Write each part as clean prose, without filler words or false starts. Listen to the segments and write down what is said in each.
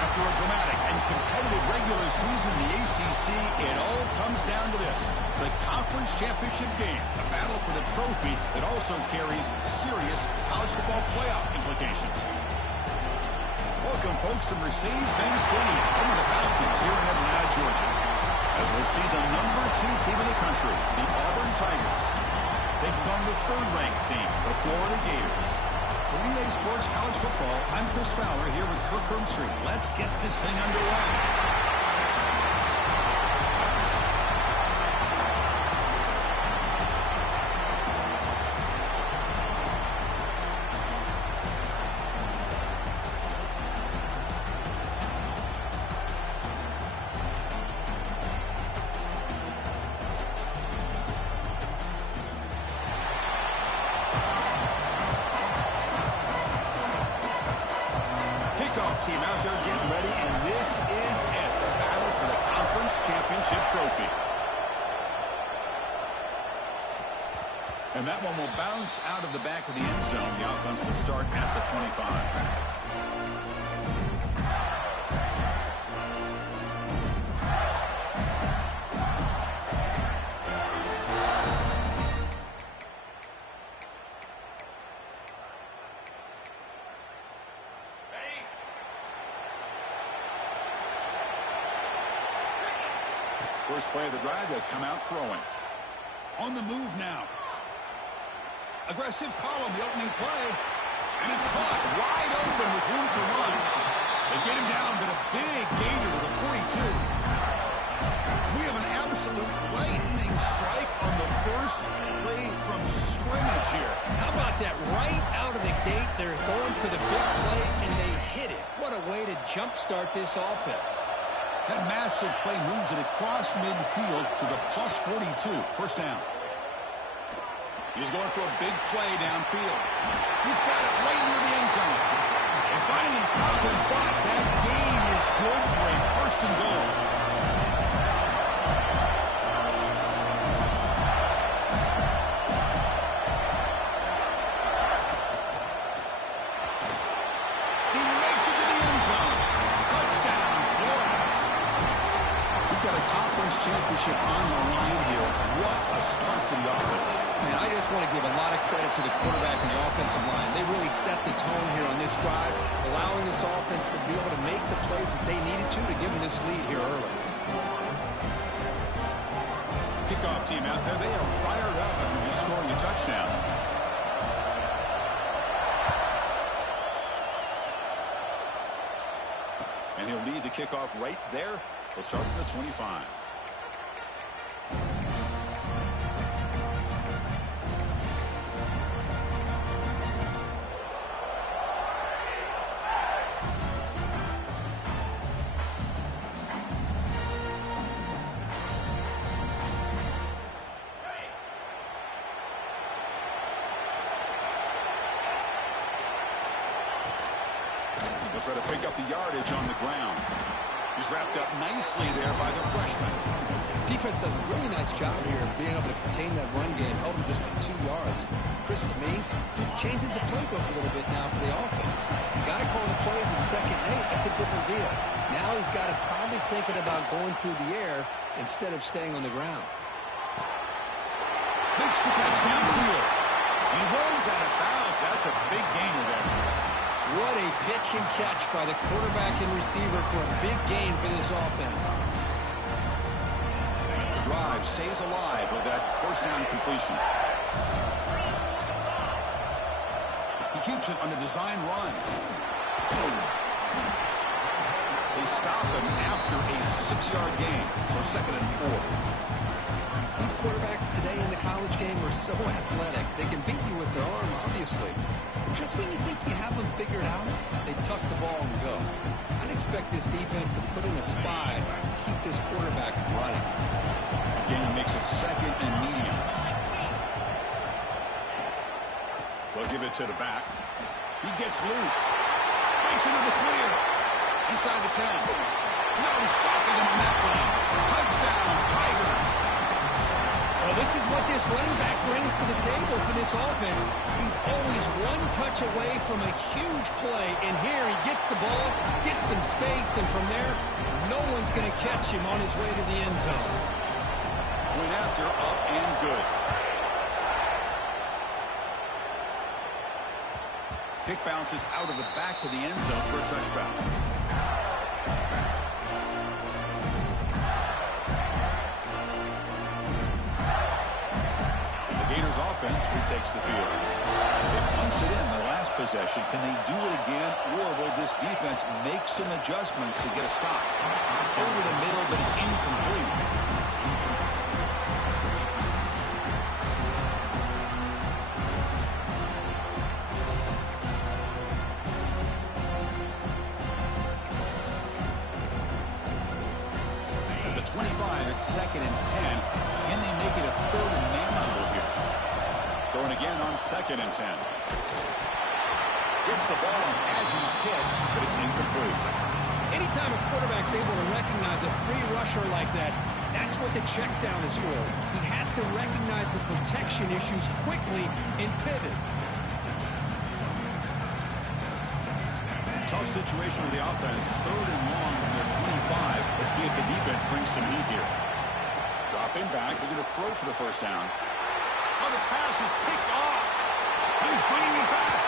After a dramatic and competitive regular season in the ACC, it all comes down to this: the conference championship game, a battle for the trophy that also carries serious college football playoff implications. Welcome, folks, to Mercedes-Benz Stadium, home of the Falcons here in Atlanta, Georgia, as we'll see the #2 team in the country, the Auburn Tigers, taking on the third-ranked team, the Florida Gators. For EA Sports College Football, I'm Chris Fowler here with Kirk Herbstreit. Let's get this thing underway. Team out there getting ready, and this is it, the battle for the conference championship trophy. And that one will bounce out of the back of the end zone. The offense will start at the 25. First play of the drive, they'll come out throwing. On the move now. Aggressive call on the opening play. And it's caught wide open with room to run. They get him down, but a big gainer with a 42. We have an absolute lightning strike on the first play from scrimmage here. How about that? Right out of the gate, they're going for the big play, and they hit it. What a way to jumpstart this offense. That massive play moves it across midfield to the +42. First down. He's going for a big play downfield. He's got it right near the end zone. They finally stop him, but that gain is good for a first and goal. He makes it to the end zone. Touchdown, Florida. Got a conference championship on the line here. What a start for the offense. Man, I just want to give a lot of credit to the quarterback and the offensive line. They really set the tone here on this drive, allowing this offense to be able to make the plays that they needed to give them this lead here early. Kickoff team out there. They are fired up after just scoring a touchdown. And he'll lead the kickoff right there. We'll start at the 25. They'll try to pick up the yardage on the ground. He's wrapped up nicely there by the freshman. Defense does a really nice job here of being able to contain that run game, held him just to 2 yards. Chris, to me, this changes the playbook a little bit now for the offense. You got to call the plays at 2nd and 8. That's a different deal. Now he's got to probably thinking about going through the air instead of staying on the ground. Makes the catch downfield. He rolls out of bounds. That's a big gainer there. What a pitch and catch by the quarterback and receiver for a big gain for this offense. The drive stays alive with that first down completion. He keeps it on a design run. They stop him after a 6-yard gain, so 2nd and 4. These quarterbacks today in the college game are so athletic. They can beat you with their arm, obviously. Just when you think you have them figured out, they tuck the ball and go. I'd expect this defense to put in a spy to keep this quarterback from running. Again, he makes it 2nd and medium. They'll give it to the back. He gets loose. Breaks into the clear. Inside the 10. No stopping him on that one. Touchdown, Tigers. Well, this is what this running back brings to the table for this offense. He's always one touch away from a huge play. And here he gets the ball, gets some space, and from there, no one's going to catch him on his way to the end zone. Went after, up and good. Kick bounces out of the back of the end zone for a touchback. The Gators offense retakes the field. They punched it in the last possession. Can they do it again, or will this defense make some adjustments to get a stop? Over the middle, but it's incomplete. At the 25, it's 2nd and 10. Can they make it a 3rd and manageable here? Going again on 2nd and 10. Gets the ball on as he's hit, but it's incomplete. Anytime a quarterback's able to recognize a free rusher like that, that's what the check down is for. He has to recognize the protection issues quickly and pivot. Tough situation with the offense. 3rd and long from their 25. Let's see if the defense brings some heat here. Dropping back. They're going to throw for the first down. Oh, the pass is picked off. He's bringing it back.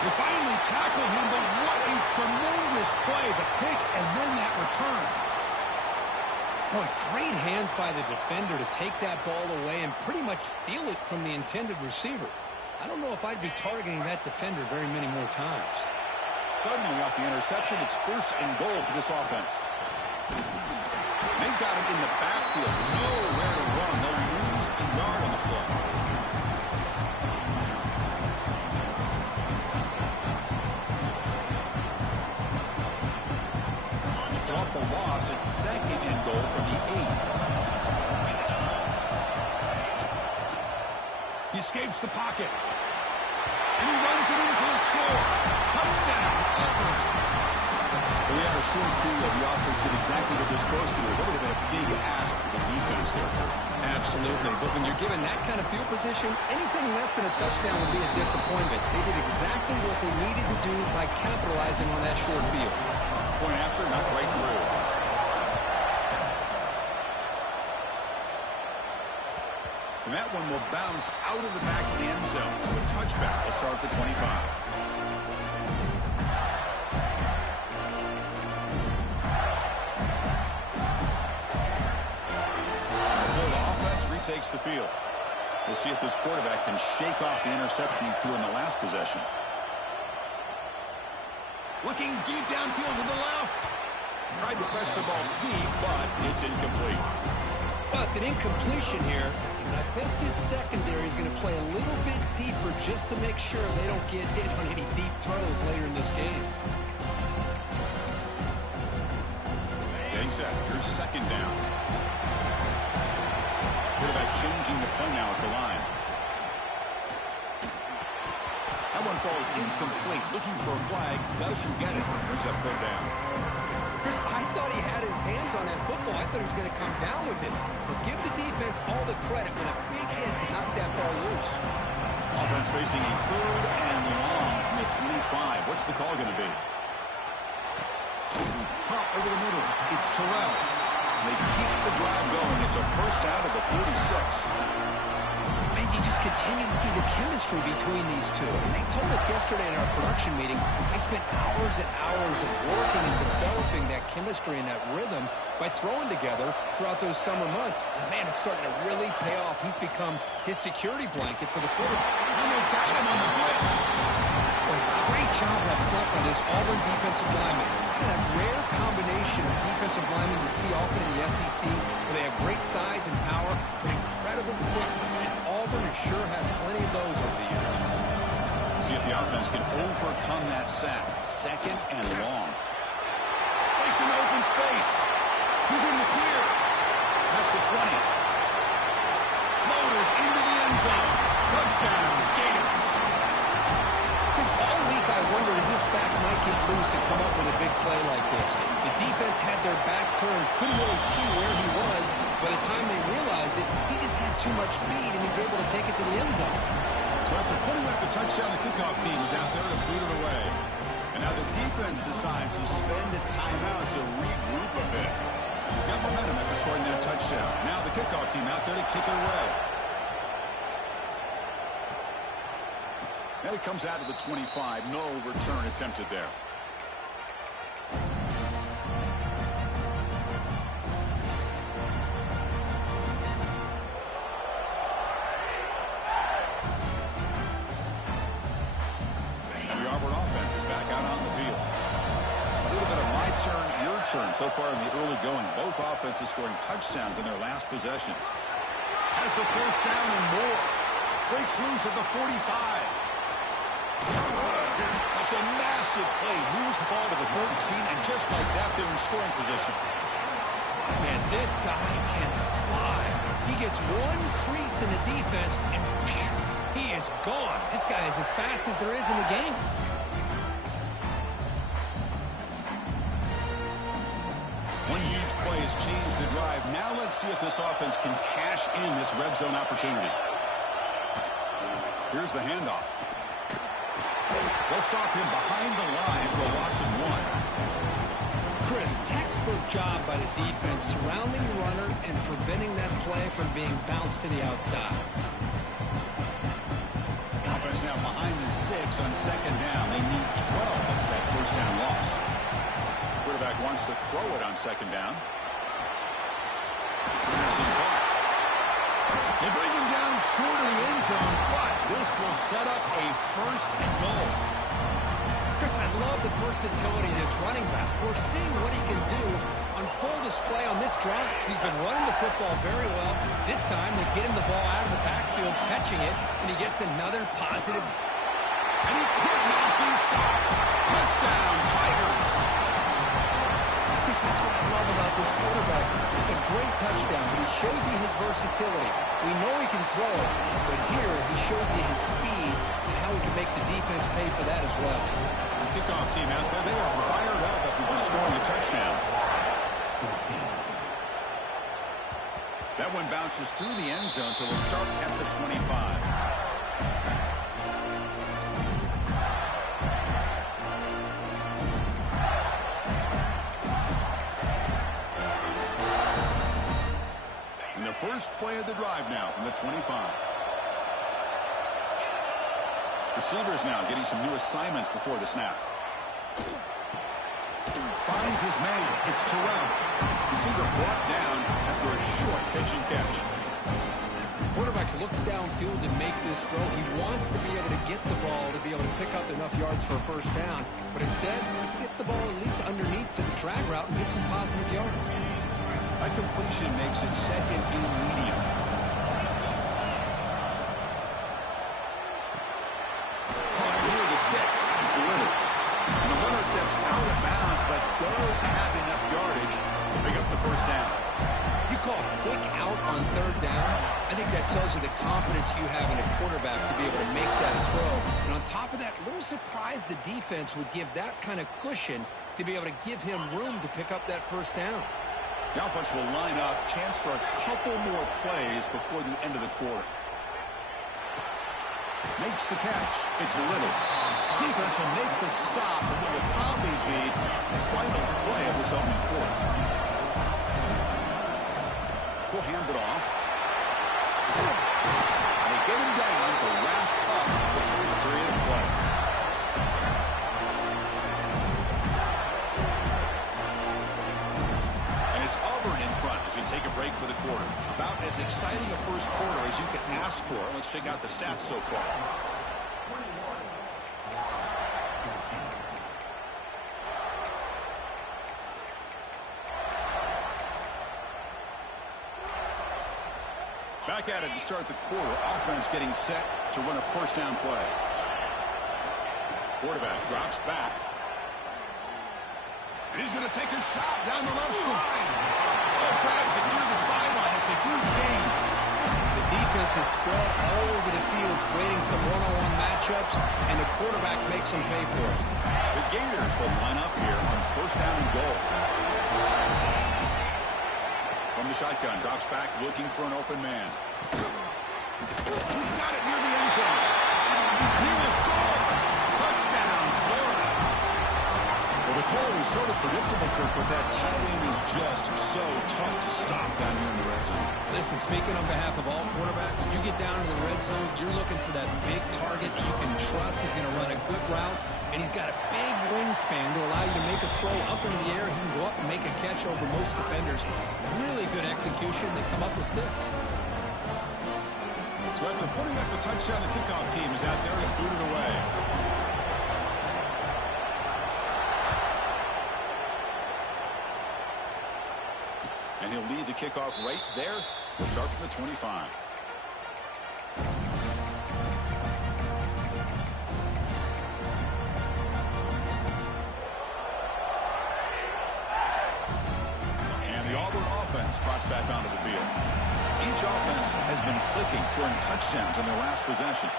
They finally tackle him, but what a tremendous play. The pick and then that return. Boy, great hands by the defender to take that ball away and pretty much steal it from the intended receiver. I don't know if I'd be targeting that defender very many more times. Suddenly off the interception, it's 1st and goal for this offense. They got him in the backfield. Nowhere to run. They'll lose a yard on the play. So off the loss, it's 2nd and goal from the 8. He escapes the pocket. And he runs it in for the score. Touchdown, Auburn. Well, they had a short field. The offense did exactly what they're supposed to do. That would have been a big ask for the defense there. Absolutely. But when you're given that kind of field position, anything less than a touchdown would be a disappointment. They did exactly what they needed to do by capitalizing on that short field. Point after, not right through. And that one will bounce out of the back of the end zone. So a touchback will start the 25. The offense retakes the field. We'll see if this quarterback can shake off the interception he threw in the last possession. Looking deep downfield to the left. Tried to press the ball deep, but it's incomplete. Well, it's an incompletion here, and I bet this secondary is going to play a little bit deeper just to make sure they don't get hit on any deep throws later in this game. Getting set. Here's 2nd down. Quarterback changing the play now at the line. That one falls incomplete. Looking for a flag. Doesn't get it. Brings up 3rd down. Chris, I thought he had his hands on that football. I thought he was going to come down with it. But give the defense all the credit with a big hit to knock that ball loose. Offense facing a 3rd and long from the 25. What's the call going to be? Pop over the middle. It's Terrell. They keep the drive going. It's a first out of the 46. And you just continue to see the chemistry between these two. And they told us yesterday in our production meeting, they spent hours and hours of working and developing that chemistry and that rhythm by throwing together throughout those summer months. And, man, it's starting to really pay off. He's become his security blanket for the quarterback. And they've got him on the blitz. Well, great job up front by this Auburn defensive lineman. That rare combination of defensive linemen to see often in the SEC, where they have great size and power, but incredible quickness. And Auburn has sure had plenty of those over the years. See if the offense can overcome that sack. 2nd and long. Makes an open space. Who's in the clear? That's the 20. Motors into the end zone. Touchdown, Gators. Chris, all week I wondered if this back might get loose and come up with a big play play like this. The defense had their back turned, couldn't really see where he was. By the time they realized it, he just had too much speed, and he's able to take it to the end zone. So after putting up the touchdown, the kickoff team is out there to boot it away. And now the defense decides to spend a timeout to regroup a bit. Got momentum after scoring that touchdown. Now the kickoff team out there to kick it away. And it comes out of the 25. No return attempted there. And the Auburn offense is back out on the field. A little bit of my turn, your turn so far in the early going. Both offenses scoring touchdowns in their last possessions. Has the first down and more. Breaks loose at the 45. That's a massive play. Moves the ball to the 14, and just like that, they're in scoring position. Man, this guy can fly. He gets one crease in the defense, and phew, he is gone. This guy is as fast as there is in the game. One huge play has changed the drive. Now let's see if this offense can cash in this red zone opportunity. Here's the handoff. They'll stop him behind the line for a loss of 1. Chris, textbook job by the defense surrounding the runner and preventing that play from being bounced to the outside. Offense now behind the 6 on second down. They need 12 after that first down loss. Quarterback wants to throw it on second down. This is caught. They bring him down short of the end zone, but this will set up a first and goal. Chris, I love the versatility of this running back. We're seeing what he can do on full display on this drive. He's been running the football very well. This time they get him the ball out of the backfield, catching it, and he gets another positive. And he could not be stopped. Touchdown, Tigers. Chris, that's what I love about this quarterback. It's a great touchdown, but he shows you his versatility. We know he can throw it, but here he shows you his speed and how he can make the defense pay for that as well. The kickoff team out there, they are fired up after just scoring a touchdown. That one bounces through the end zone, so they'll start at the 25. First play of the drive now from the 25. Receivers now getting some new assignments before the snap. Finds his man. It's Terrell. Receiver brought down after a short pitch and catch. Quarterback looks downfield to make this throw. He wants to be able to get the ball to be able to pick up enough yards for a first down. But instead, he gets the ball at least underneath to the drag route and gets some positive yards. A completion makes it second and medium. Caught near the sticks. It's Little. And the runner steps out of bounds, but does have enough yardage to pick up the first down. You call a quick out on third down, I think that tells you the confidence you have in a quarterback to be able to make that throw. And on top of that, a little surprised the defense would give that kind of cushion to be able to give him room to pick up that first down. The offense will line up. Chance for a couple more plays before the end of the quarter. Makes the catch. It's Little. Defense will make the stop, and it will probably be the final play of this opening quarter. We'll hand it off. And they get him down to wrap up the first period of play. Auburn in front as we take a break for the quarter. About as exciting a first quarter as you can ask for. Let's check out the stats so far. Back at it to start the quarter. Offense getting set to run a first down play. Quarterback drops back. And he's going to take a shot down the left side. Oh, grabs it near the sideline. It's a huge gain. The defense is spread all over the field, creating some one-on-one matchups, and the quarterback makes them pay for it. The Gators will line up here on first down goal. From the shotgun, drops back looking for an open man. He's got it near the end zone. He will score. Touchdown, Florida. Well, the call was sort of predictable, Kirk, but that tight end is just so tough to stop down here in the red zone. Listen, speaking on behalf of all quarterbacks, you get down to the red zone, you're looking for that big target that you can trust. He's going to run a good route, and he's got a big wingspan to allow you to make a throw up into the air. He can go up and make a catch over most defenders. Really good execution. They come up with 6. So after putting up a touchdown, the kickoff team is out there and booted away. And he'll lead the kickoff right there. We'll start from the 25. And the Auburn offense trots back onto the field. Each offense has been clicking, scoring touchdowns in their last possessions.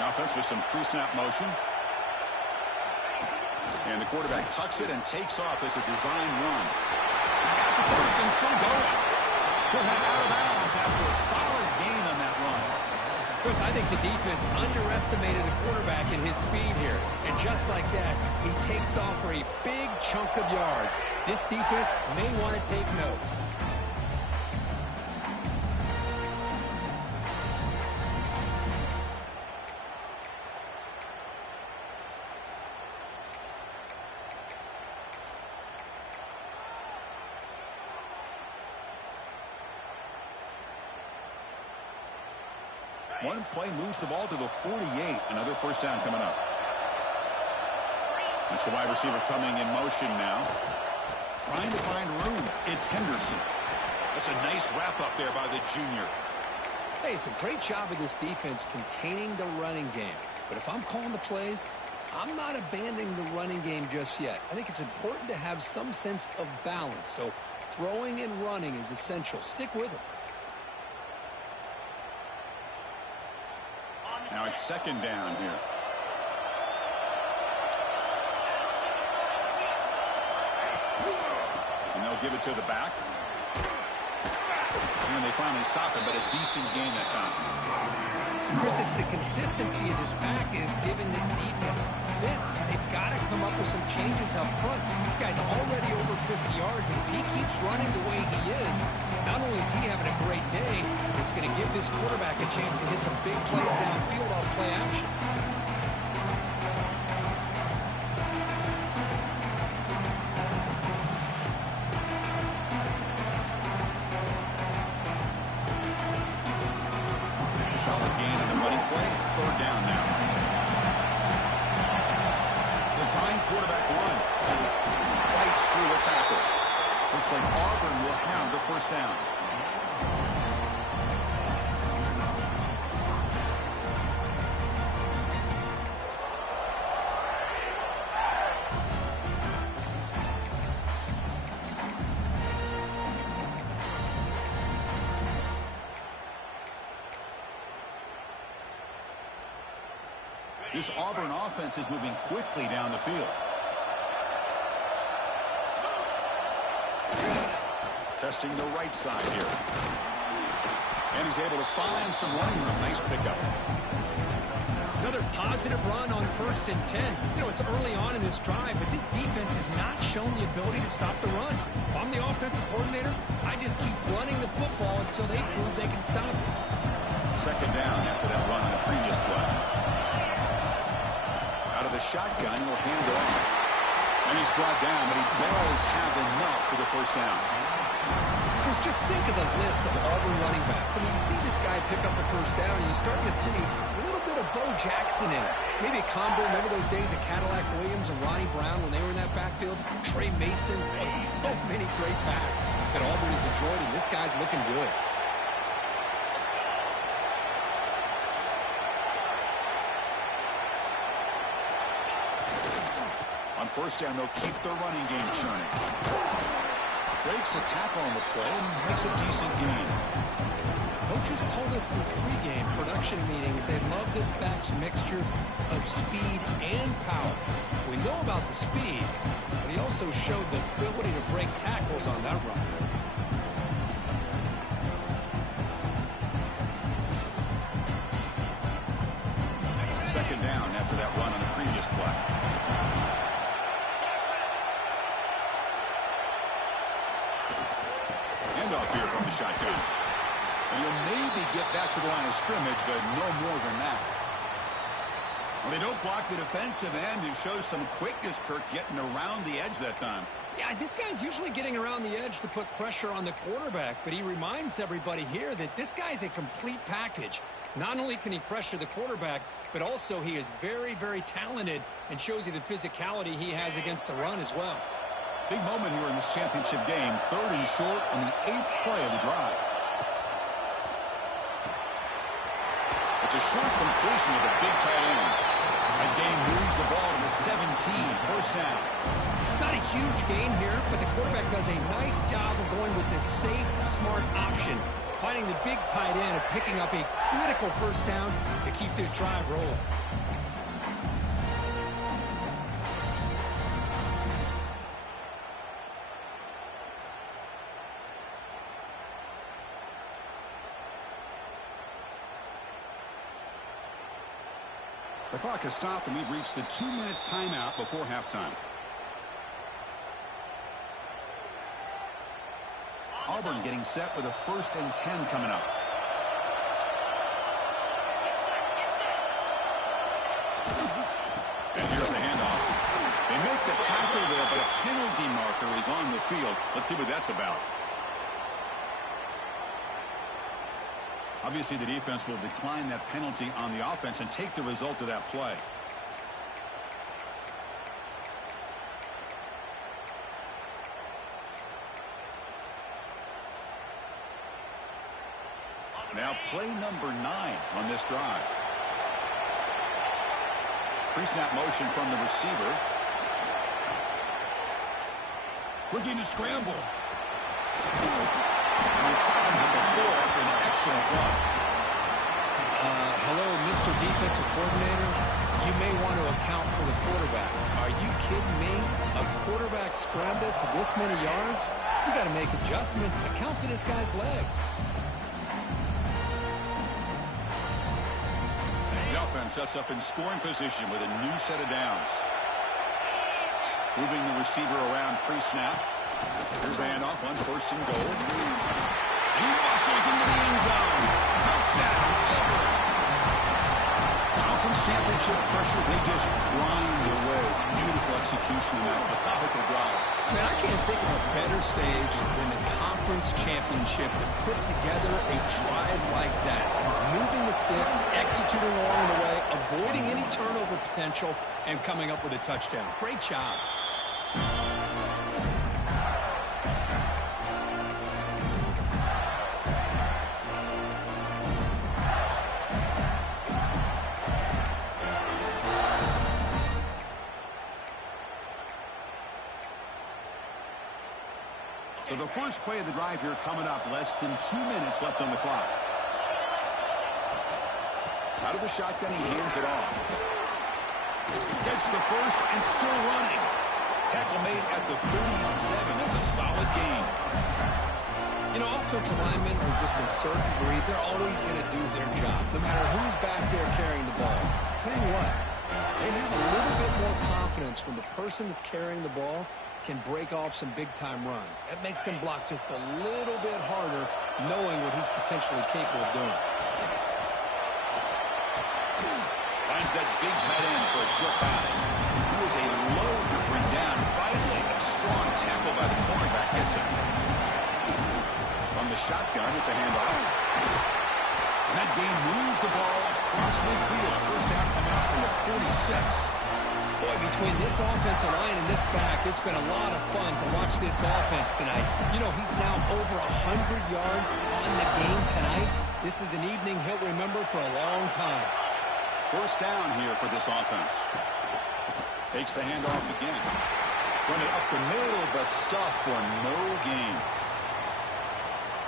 The offense with some pre-snap motion. And the quarterback tucks it and takes off as a design run. He's got the first and still going. He'll head out of bounds after a solid gain on that run. Chris, I think the defense underestimated the quarterback in his speed here. And just like that, he takes off for a big chunk of yards. This defense may want to take note. One play moves the ball to the 48. Another first down coming up. It's the wide receiver coming in motion now. Trying to find room. It's Henderson. That's a nice wrap up there by the junior. Hey, it's a great job of this defense containing the running game. But if I'm calling the plays, I'm not abandoning the running game just yet. I think it's important to have some sense of balance. So throwing and running is essential. Stick with it. Now it's second down here. And they'll give it to the back. And they finally stop it, but a decent gain that time. Chris, it's the consistency of this pack is giving this defense fits. They've got to come up with some changes up front. This guy's already over 50 yards, and if he keeps running the way he is, not only is he having a great day, it's going to give this quarterback a chance to hit some big plays downfield off play action. Solid gain on the running play. Third down now. Design quarterback run. Fights through the tackle. Looks like Auburn will have the first down. This Auburn offense is moving quickly down the field. Testing the right side here. And he's able to find some running room. Nice pickup. Another positive run on 1st and 10. You know, it's early on in this drive, but this defense has not shown the ability to stop the run. If I'm the offensive coordinator, I just keep running the football until they prove they can stop it. Second down after that run on the previous play. Out of the shotgun, he'll hand it off. And he's brought down, but he does have enough for the first down. Chris, just think of the list of Auburn running backs. I mean, you see this guy pick up a first down, and you start to see a little bit of Bo Jackson in it. Maybe a combo. Remember those days of Cadillac Williams and Ronnie Brown when they were in that backfield? Trey Mason. Oh, so many great backs that Auburn has enjoyed, and this guy's looking good. On first down, they'll keep their running game churning. Breaks a tackle on the play and makes a decent gain. Coaches told us in the pregame production meetings they love this back's mixture of speed and power. We know about the speed, but he also showed the ability to break tackles on that run. Second down after that run on the previous play. Handoff here from the shotgun. And he'll maybe get back to the line of scrimmage, but no more than that. Well, they don't block the defensive end, who shows some quickness, Kirk, getting around the edge that time. Yeah, this guy's usually getting around the edge to put pressure on the quarterback, but he reminds everybody here that this guy's a complete package. Not only can he pressure the quarterback, but also he is very, very talented and shows you the physicality he has against the run as well. Big moment here in this championship game. 3rd and short on the 8th play of the drive. It's a short completion with a big tight end. That gain moves the ball to the 17, first down. Not a huge gain here, but the quarterback does a nice job of going with this safe, smart option, finding the big tight end and picking up a critical first down to keep this drive rolling. The clock has stopped, and we've reached the 2-minute timeout before halftime. Auburn getting set with a 1st and 10 coming up. And here's the handoff. They make the tackle there, but a penalty marker is on the field. Let's see what that's about. Obviously, the defense will decline that penalty on the offense and take the result of that play. Now play number 9 on this drive. Pre-snap motion from the receiver. Looking to scramble. And they saw him before after an excellent run. Hello, Mr. Defensive Coordinator. You may want to account for the quarterback. Are you kidding me? A quarterback scramble for this many yards? You got to make adjustments. Account for this guy's legs. The offense sets up in scoring position with a new set of downs. Moving the receiver around pre-snap. Here's the handoff on 1st and goal. He muscles into the end zone. Touchdown, Auburn. Conference championship pressure, they just grind away. Beautiful execution in that methodical drive. Man, I can't think of a better stage than the conference championship to put together a drive like that. Moving the sticks, executing along the way, avoiding any turnover potential, and coming up with a touchdown. Great job. So the first play of the drive here coming up. Less than 2 minutes left on the clock. Out of the shotgun, he hands it off. Gets the first and still running. Tackle made at the 37. That's a solid gain. You know, offensive linemen are just a certain breed. They're always going to do their job, no matter who's back there carrying the ball. I'll tell you what, they have a little bit more confidence when the person that's carrying the ball can break off some big-time runs. That makes them block just a little bit harder, knowing what he's potentially capable of doing. Finds that big tight end for a short pass. He was a load to bring down. Finally, a strong tackle by the cornerback gets him. On the shotgun, it's a handoff. And that game moves the ball across midfield. First down coming up from the 46. Boy, between this offensive line and this back, it's been a lot of fun to watch this offense tonight. You know, he's now over 100 yards on the game tonight. This is an evening he'll remember for a long time. First down here for this offense. Takes the handoff again. Run it up the middle, but stuffed for no gain.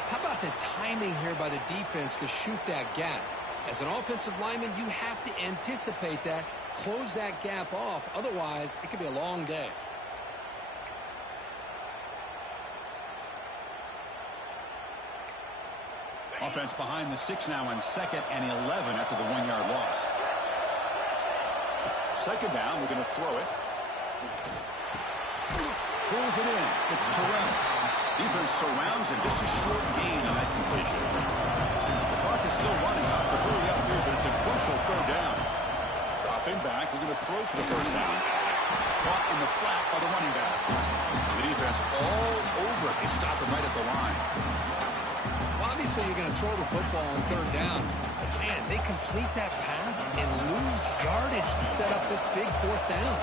How about the timing here by the defense to shoot that gap? As an offensive lineman, you have to anticipate that, close that gap off. Otherwise, it could be a long day. Offense behind the 6 now on 2nd and 11 after the 1-yard loss. 2nd down, we're going to throw it. Pulls it in. It's Terrell. Defense surrounds him. Just a short gain on that completion. The clock is still running. Have to hurry up here, but it's a crucial 3rd down. Dropping back. We're going to throw for the 1st down. Caught in the flat by the running back. The defense all over it. They stop him right at the line. Obviously, you're going to throw the football on 3rd down. But, man, they complete that pass and lose yardage to set up this big 4th down.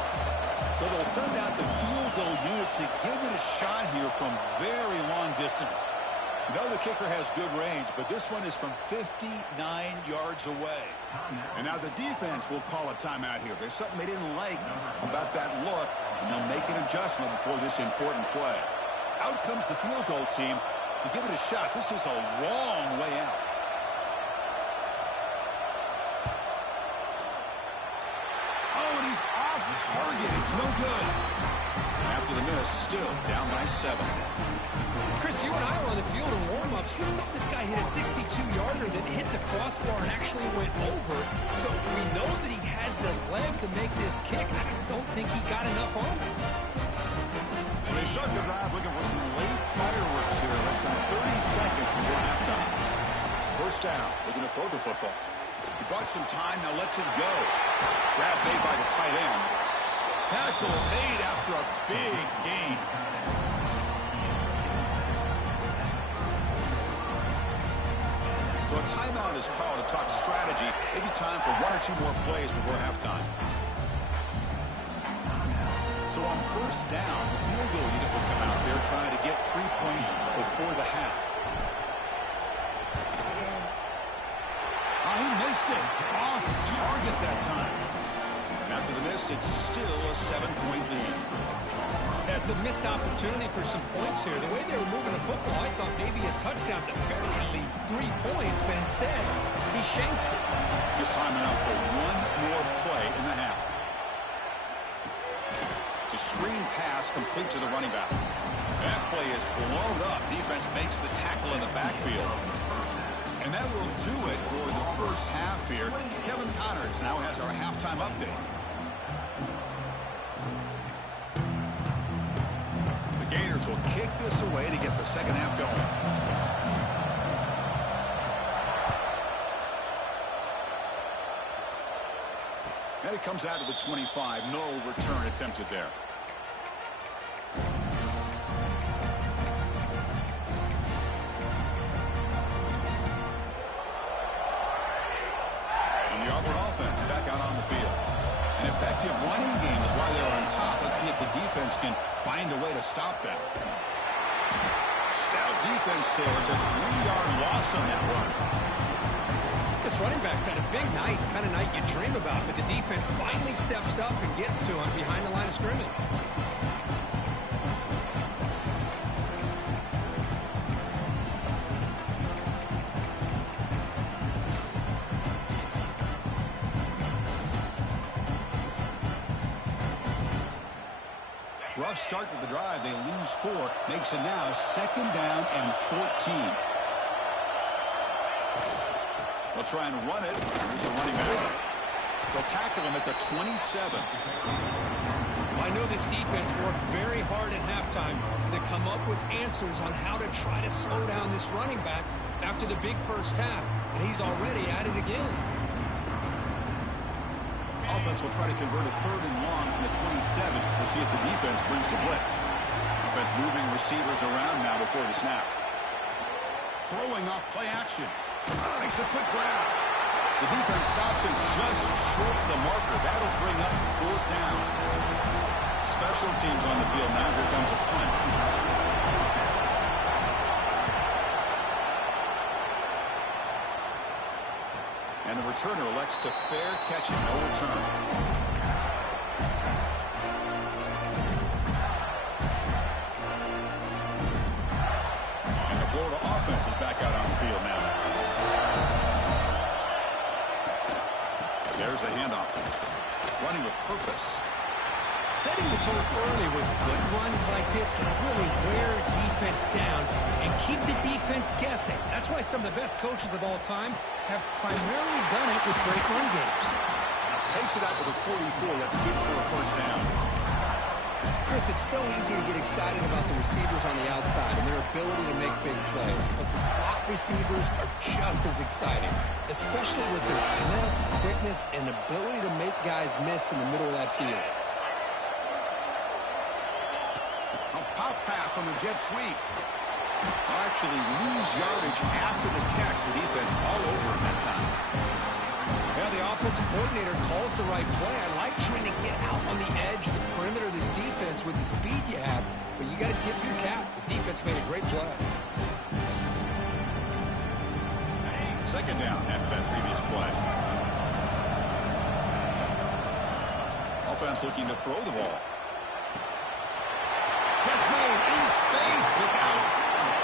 So they'll send out the field goal unit to give it a shot here from very long distance. You know the kicker has good range, but this one is from 59 yards away. And now the defense will call a timeout here. There's something they didn't like about that look, and they'll make an adjustment before this important play. Out comes the field goal team to give it a shot. This is a long way out. Oh, and he's off target. It's no good. After the miss, still down by 7. Chris, you and I were on the field in warm-ups. We saw this guy hit a 62-yarder that hit the crossbar and actually went over. So we know that he has the leg to make this kick. I just don't think he got enough on it. So they start the drive looking for some late fireworks here. Less than 30 seconds before halftime. 1st down. We're going to throw the football. He bought some time. Now lets it go. Grab made by the tight end. Tackle made after a big gain. So a timeout is called to talk strategy. Maybe time for 1 or 2 more plays before halftime. So on 1st down, the field goal unit will come out there trying to get 3 points before the half. Oh, he missed it. Off target that time. And after the miss, it's still a 7-point lead. That's a missed opportunity for some points here. The way they were moving the football, I thought maybe a touchdown to bury at least 3 points, but instead, he shanks it. Just time enough for 1 more play in the half. It's a screen pass complete to the running back. That play is blown up. Defense makes the tackle in the backfield. And that will do it for the 1st half here. Kevin Connors now has our halftime update. The Gators will kick this away to get the 2nd half going. And it comes out to the 25. No return attempted there. And the Auburn offense back out on the field. An effective running game is why they're on top. Let's see if the defense can find a way to stop that. Stout defense there. It's a 3-yard loss on that run. This running back's had a big night, kind of night you dream about, but the defense finally steps up and gets to him behind the line of scrimmage. Rough start to the drive. They lose 4. Makes it now 2nd down and 14. They'll try and run it. Here's the running back. They'll tackle him at the 27. I know this defense worked very hard at halftime to come up with answers on how to try to slow down this running back after the big 1st half, and he's already at it again. Offense will try to convert a 3rd and long on the 27. We'll see if the defense brings the blitz. Offense moving receivers around now before the snap. Throwing off play action. Makes a quick grab. The defense stops him just short of the marker. That'll bring up 4th down. Special teams on the field now. Here comes a punt. And the returner elects to fair catch it. No return. And the Florida offense is told earlier, with good runs like this can really wear defense down and keep the defense guessing. That's why some of the best coaches of all time have primarily done it with great run games. Takes it out to the 44. That's good for a first down. Chris, it's so easy to get excited about the receivers on the outside and their ability to make big plays, but the slot receivers are just as exciting, especially with their finesse, quickness, and ability to make guys miss in the middle of that field. A pop pass on the jet sweep. Actually lose yardage after the catch. The defense all over him that time. Yeah, the offensive coordinator calls the right play. I like trying to get out on the edge of the perimeter of this defense with the speed you have, but you got to tip your cap. The defense made a great play. Second down after that previous play. Offense looking to throw the ball. Catch made in space. Look out.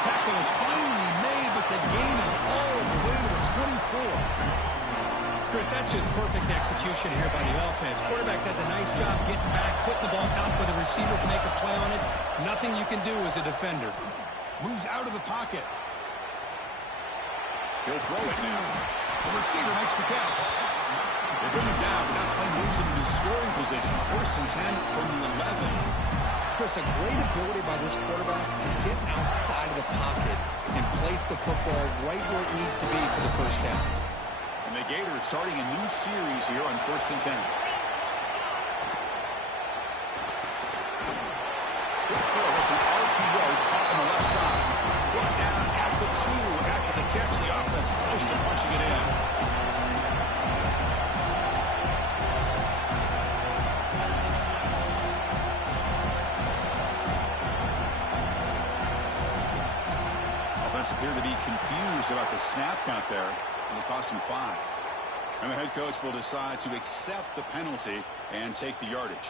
Tackle is finally made, but the gain is all the way to the 24. Chris, that's just perfect execution here by the offense. Quarterback does a nice job getting back, putting the ball out where the receiver can make a play on it. Nothing you can do as a defender. Moves out of the pocket. He'll throw it now. The receiver makes the catch. They bring him down, but that play moves him into scoring position. First and 10 from the 11. Chris, a great ability by this quarterback to get outside of the pocket and place the football right where it needs to be for the first down. And the Gators starting a new series here on first and 10. Good throw. That's an RPO caught on the left side. Brought down at the 2 after the catch. The offense close to punching it in. Offense appeared to be confused about the snap count there. It'll cost him 5. And the head coach will decide to accept the penalty and take the yardage.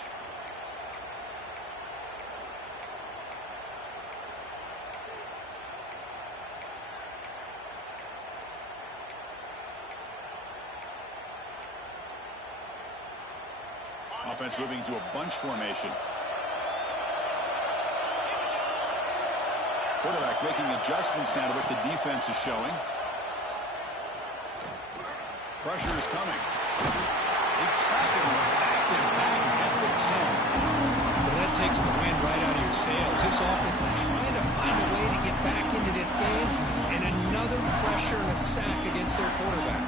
Offense moving to a bunch formation. Quarterback making adjustments now to what the defense is showing. Pressure is coming. They trap him and sack him back at the 10. Well, that takes the wind right out of your sails. This offense is trying to find a way to get back into this game, and another pressure and a sack against their quarterback.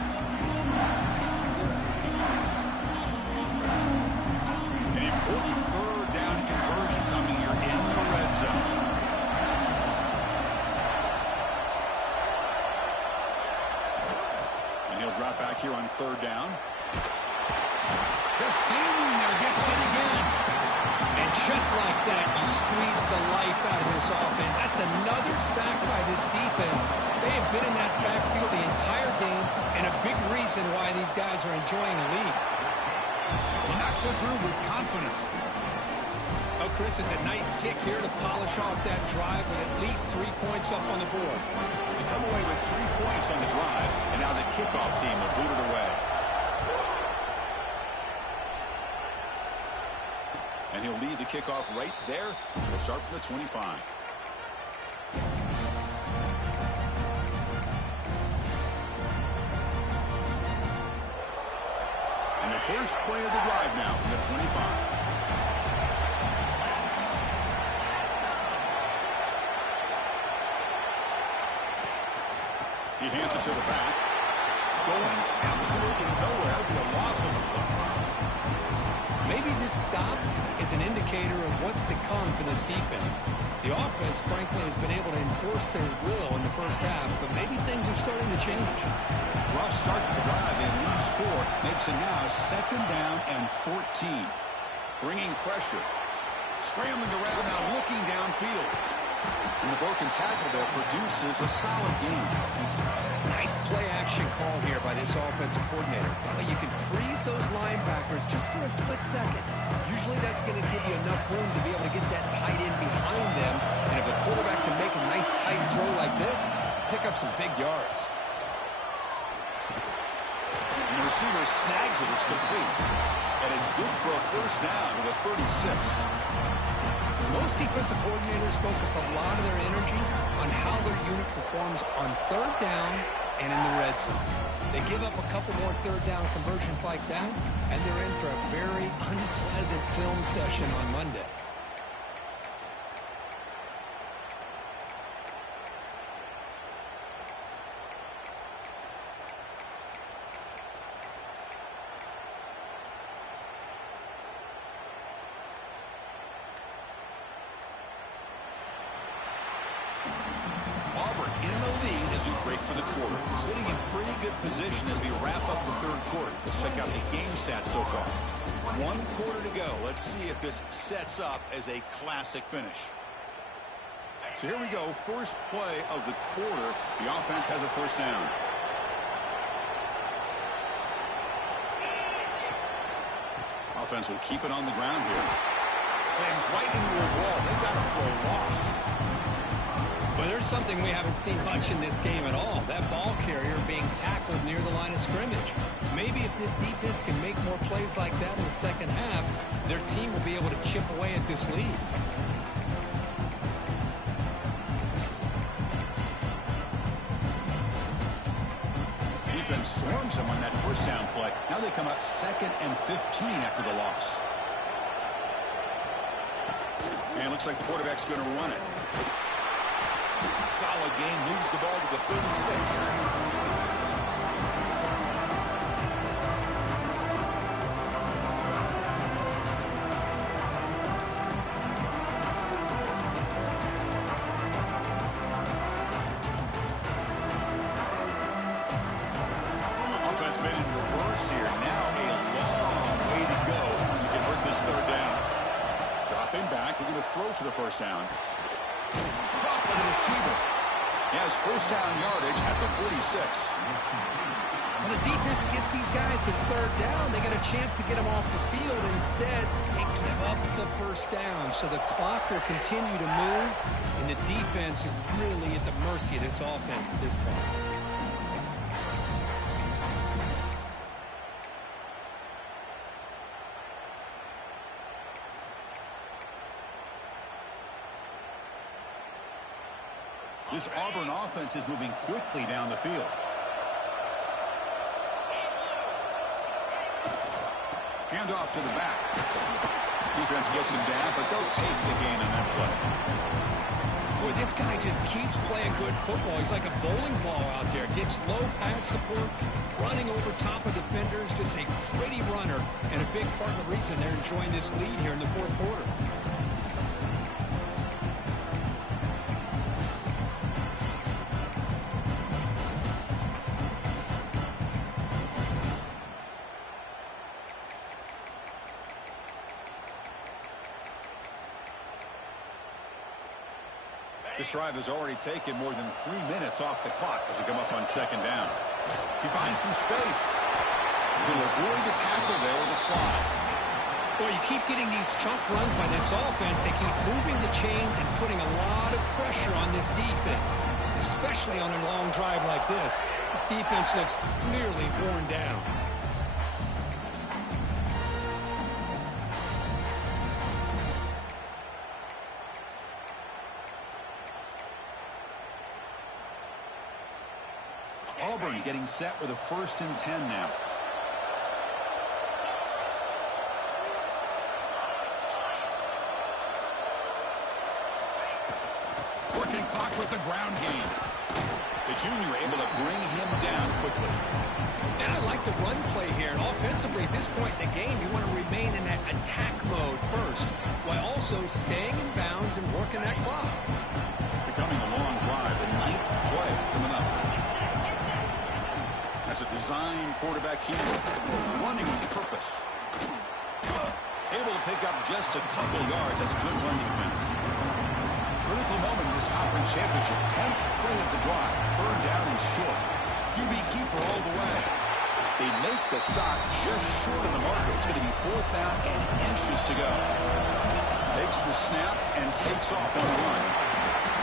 An important third down conversion coming here in the red zone. Drop back here on third down. Just standing there, gets hit again. And just like that, you squeeze the life out of this offense. That's another sack by this defense. They have been in that backfield the entire game, and a big reason why these guys are enjoying the lead. He knocks it through with confidence. Oh, Chris, it's a nice kick here to polish off that drive with at least 3 points up on the board. They come away with 3 points on the drive, and now the kickoff team will boot it away. And he'll lead the kickoff right there. We'll start from the 25. And the first play of the drive now from the 25. He hands it to the back. Going absolutely nowhere. Be a loss of the ball. Maybe this stop is an indicator of what's to come for this defense. The offense, frankly, has been able to enforce their will in the first half, but maybe things are starting to change. Rough start to the drive. They lose 4. Makes it now second down and 14. Bringing pressure. Scrambling around now, looking downfield. And the broken tackle there produces a solid game. Nice play-action call here by this offensive coordinator. Well, you can freeze those linebackers just for a split second. Usually that's going to give you enough room to be able to get that tight end behind them. And if the quarterback can make a nice tight throw like this, pick up some big yards. And the receiver snags it. It's complete. And it's good for a first down to the 36. Most defensive coordinators focus a lot of their energy on how their unit performs on third down and in the red zone. They give up a couple more third down conversions like that, and they're in for a very unpleasant film session on Monday. Auburn in the lead as we break for the quarter. Sitting in pretty good position as we wrap up the third quarter. Let's check out the game stats so far. 1 quarter to go. Let's see if this sets up as a classic finish. So here we go. First play of the quarter. The offense has a first down. Offense will keep it on the ground here. Slams right into a wall. They've got it for a loss. Well, there's something we haven't seen much in this game at all. That ball carrier being tackled near the line of scrimmage. Maybe if this defense can make more plays like that in the second half, their team will be able to chip away at this lead. Defense swarms them on that first down play. Now they come up 2nd and 15 after the loss. And it looks like the quarterback's going to run it. Solid gain, moves the ball to the 36. Offense made it in reverse here. Now a long way to go to convert this third down. Dropping back, we're going to throw for the first down. Caught by the receiver. He has first down yardage at the 46. When the defense gets these guys to third down, they got a chance to get them off the field, and instead they give up the first down. So the clock will continue to move, and the defense is really at the mercy of this offense at this point. This Auburn offense is moving quickly down the field. Hand off to the back. Defense gets him down, but they'll take the gain on that play. Boy, this guy just keeps playing good football. He's like a bowling ball out there. Gets low pad support, running over top of defenders. Just a gritty runner, and a big part of the reason they're enjoying this lead here in the fourth quarter. This drive has already taken more than 3 minutes off the clock as we come up on second down. He finds some space. He'll avoid the tackle there with a slide. Boy, you keep getting these chunk runs by this offense. They keep moving the chains and putting a lot of pressure on this defense, especially on a long drive like this. This defense looks nearly worn down. Auburn getting set with a 1st and 10 now. Working clock with the ground game. The junior able to bring him down quickly. And I like the run play here. And offensively, at this point in the game, you want to remain in that attack mode first, while also staying in bounds and working that clock. Becoming a long drive, the 9th play coming up. That's a design quarterback keeper, running with purpose. Able to pick up just a couple yards. That's good run defense. Critical moment in this conference championship. 10th play of the drive. 3rd down and short. QB keeper all the way. They make the stop just short of the marker. It's going to be 4th down and inches to go. Takes the snap and takes off on the run.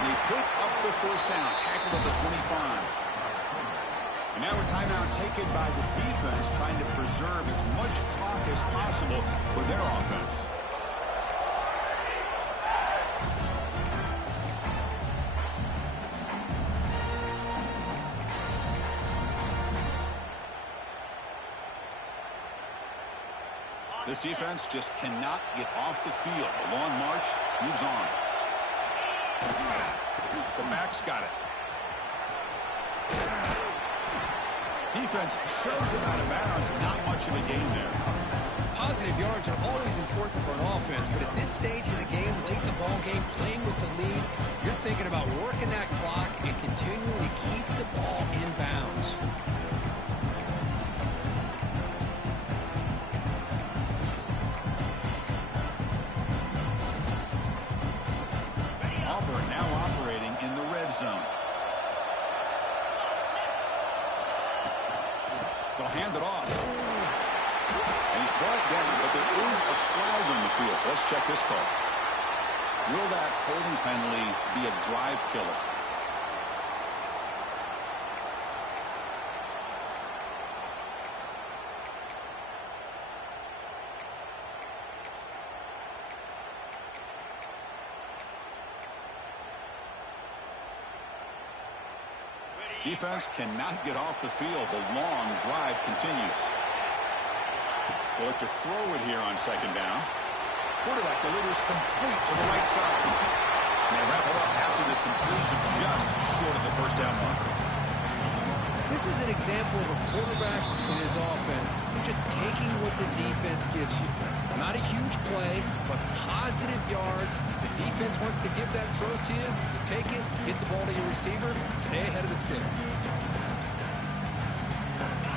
They pick up the first down. Tackled at the 25. And now a timeout taken by the defense, trying to preserve as much clock as possible for their offense. This defense just cannot get off the field. The long march moves on. The back's got it. Defense shoves him out of bounds. Not much of a gain there. Positive yards are always important for an offense, but at this stage of the game, late in the ball game, playing with the lead, you're thinking about working that clock and continuing to keep the ball in bounds. Auburn now operating in the red zone. They'll hand it off. And he's brought down, but there is a flag on the field, so let's check this call. Will that holding penalty be a drive killer? Defense cannot get off the field. The long drive continues. They look to throw it here on second down. Quarterback delivers complete to the right side. And they wrap it up after the completion just short of the first down marker. This is an example of a quarterback in his offense just taking what the defense gives you. Not a huge play, but positive yards. The defense wants to give that throw to you. You take it, hit the ball to your receiver, stay ahead of the sticks.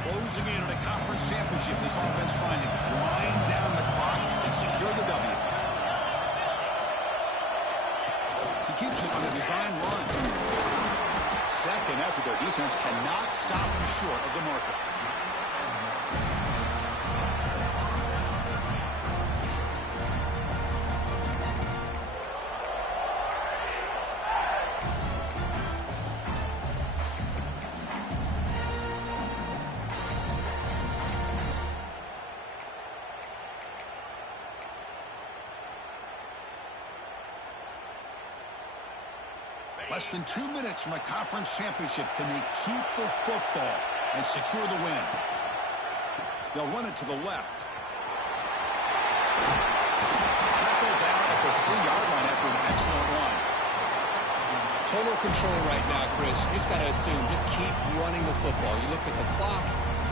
Closing in on a conference championship, this offense trying to grind down the clock and secure the W. He keeps it on a design run. Second after their defense cannot stop him short of the marker. Less than 2 minutes from a conference championship. Can they keep the football and secure the win? They'll run it to the left. Tackle down at the 3-yard line after an excellent run. Total control right now, Chris. You just got to assume, just keep running the football. You look at the clock,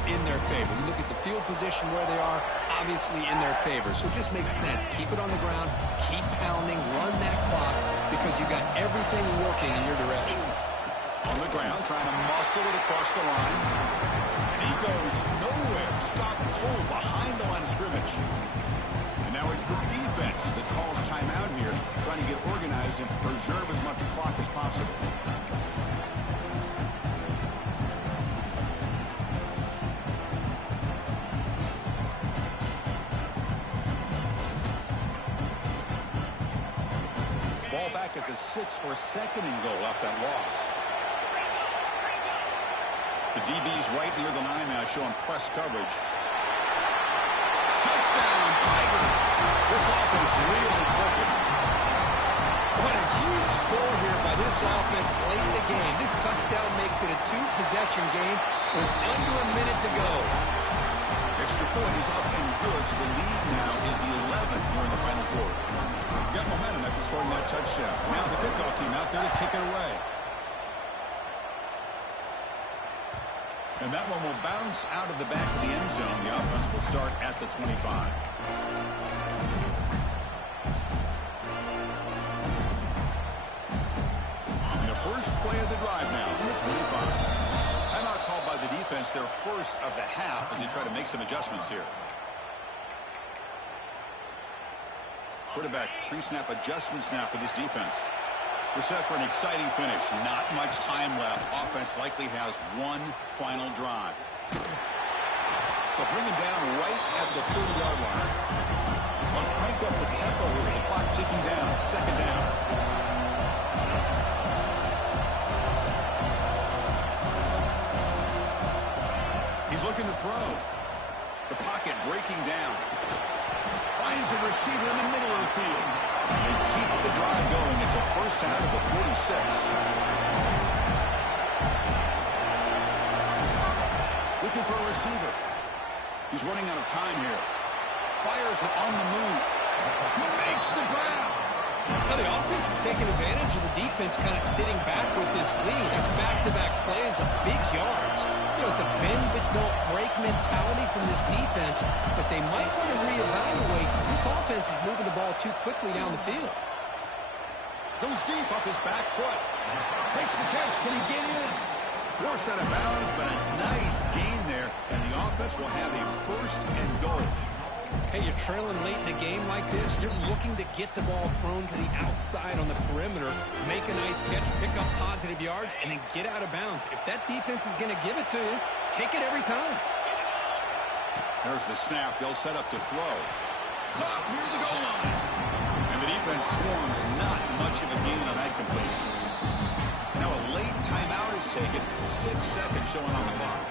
in their favor. You look at the field position where they are, obviously in their favor. So it just makes sense. Keep it on the ground, keep pounding, run that clock, because you got everything working in your direction. On the ground, trying to muscle it across the line. And he goes nowhere. Stopped cold behind the line of scrimmage. And now it's the defense that calls timeout here, trying to get organized and preserve as much clock as possible. Ball back at the 6 for a second and goal off that loss. The DB's right near the line now, showing press coverage. Touchdown, Tigers! This offense really clicking. What a huge score here by this offense late in the game. This touchdown makes it a 2-possession game with under a minute to go. Extra point is up and good, so the lead now is 11 here in the final quarter. Got momentum after scoring that touchdown. Now the kickoff team out there to kick it away. And that one will bounce out of the back of the end zone. The offense will start at the 25. And the first play of the drive now from the 25. Timeout called by the defense, their first of the half, as they try to make some adjustments here. Quarterback pre-snap adjustments now for this defense. We're set for an exciting finish. Not much time left. Offense likely has one final drive. They'll bring him down right at the 30-yard line. They'll crank up the tempo with the clock ticking down. Second down. He's looking to throw. The pocket breaking down. Finds a receiver in the middle of the field. They keep the drive going. It's a first down at the 46. Looking for a receiver. He's running out of time here. Fires it on the move. He makes the grab. Now the offense is taking advantage of the defense kind of sitting back with this lead. It's back-to-back plays of big yards. You know, it's a bend but don't break mentality from this defense, but they might want to reevaluate because this offense is moving the ball too quickly down the field. Goes deep off his back foot. Makes the catch. Can he get in? Forced out of bounds, but a nice gain there, and the offense will have a first and goal. Hey, you're trailing late in a game like this. You're looking to get the ball thrown to the outside on the perimeter, make a nice catch, pick up positive yards, and then get out of bounds. If that defense is going to give it to you, take it every time. There's the snap. They'll set up to throw. Caught near the goal line. And the defense swarms. Not much of a gain on that completion. Now a late timeout is taken. 6 seconds showing on the clock.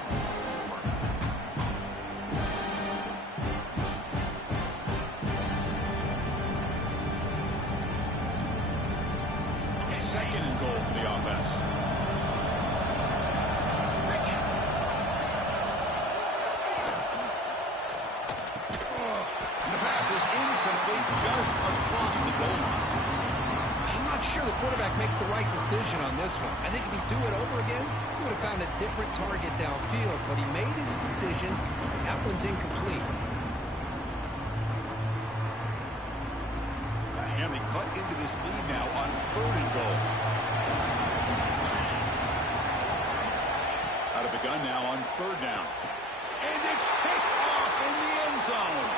Second and goal for the offense. And the pass is incomplete just across the goal line. I'm not sure the quarterback makes the right decision on this one. I think if he'd do it over again, he would have found a different target downfield, but he made his decision. That one's incomplete. And they cut into this lead now on third and goal. Out of the gun now on third down. And it's picked off in the end zone.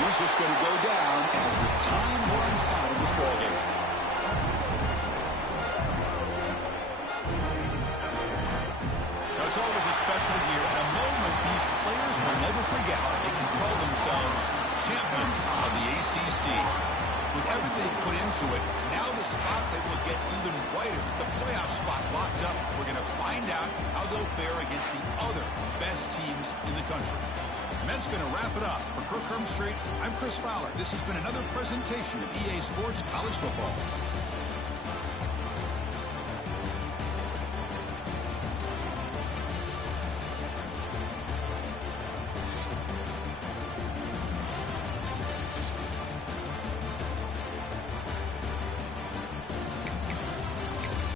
He's just going to go down as the time runs out of this ballgame. Now, it's always a special year and a moment these players will never forget. They can call themselves champions of the ACC. With everything they put into it, now the spotlight will get even brighter. The playoff spot locked up. We're going to find out how they'll fare against the other best teams in the country. And that's going to wrap it up. For Kirk Street, I'm Chris Fowler. This has been another presentation of EA Sports College Football.